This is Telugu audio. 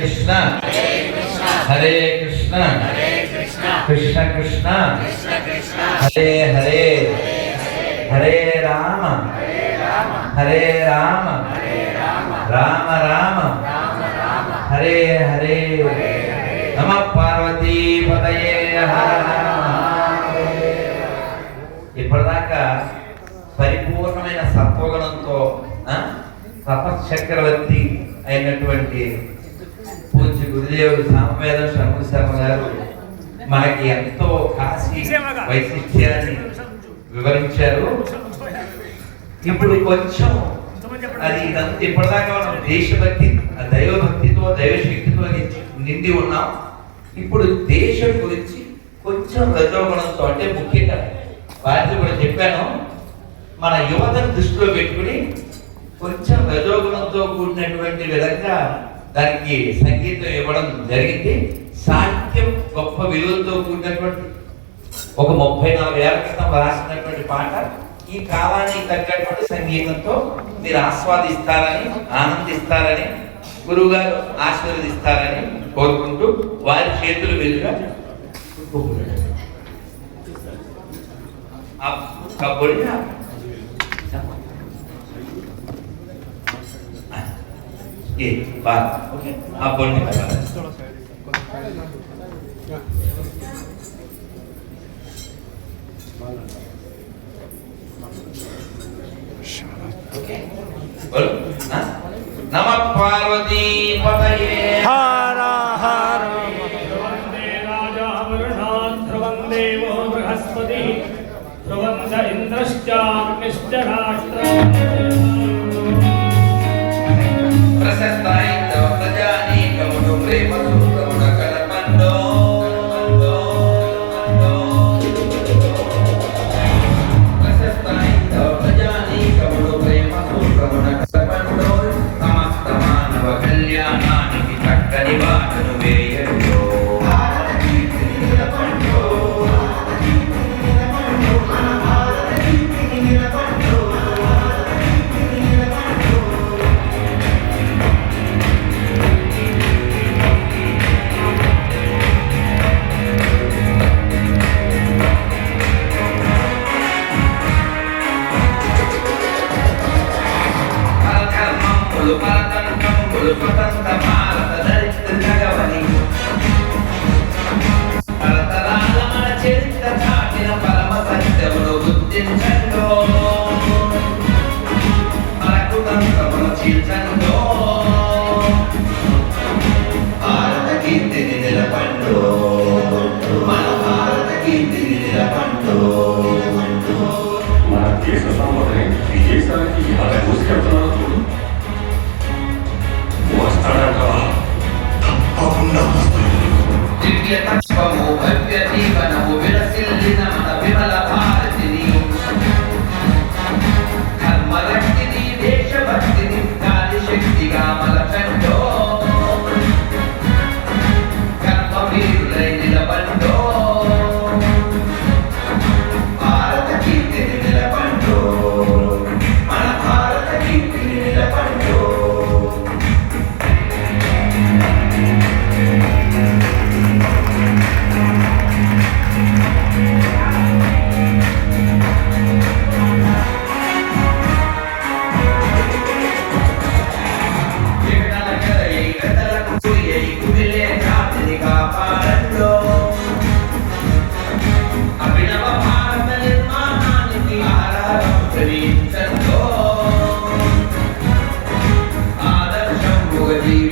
కృష్ణ. హరే కృష్ణ. కృష్ణ కృష్ణ. హరే హరే. హరే రామ. హరే రామ. రామ రామ. హరే హరే. నమ పార్వతీ పదయే ఇప్పటిదాకా పరిపూర్ణమైన సత్వగుణంతో ఆ, తపశ్చక్రవర్తి అయినటువంటి పూజ్య గురుదేవుడు సామవేదం శర్మ శర్మ గారు మనకి ఎంతో కాశీ వైశిష్ట్యాన్ని వివరించారు. ఇప్పుడు కొంచెం అది ఇదంతా ఇప్పటిదాకా మనం దేశభక్తి ఆ దైవభక్తితో దైవశక్తితో నిండి ఉన్నాం. ఇప్పుడు దేశం గురించి కొంచెం రజోగుణంతో అంటే ముఖ్యంగా వారితో కూడా చెప్పాను. మన యువతను దృష్టిలో పెట్టుకుని కొంచెం రజోగుణంతో కూడినటువంటి విధంగా దానికి సంగీతం ఇవ్వడం జరిగింది. సాహిత్యం గొప్ప విలువలతో కూడినటువంటి ఒక ముప్పై నాలుగు ఏళ్ళ క్రితం రాసినటువంటి పాట. ఈ కాలానికి తగ్గటువంటి సంగీతంతో మీరు ఆస్వాదిస్తారని ఆనందిస్తారని గురువుగారు ఆశీర్వదిస్తారని కోరుకుంటూ వారి చేతులు మీదుగా आप ये बात ओके? आप बोलने का बात बोलो। नम पार्वती पतये। वंदे राजा वरुणान् बृहस्पति राष्ट्र పరతంత్రములు స్వతంత్ర భారత దరిద్ర జగవని తరతరాల మన చరిత్ర చాటిన పరమ సత్యమును గుర్తించండో. puede vivir.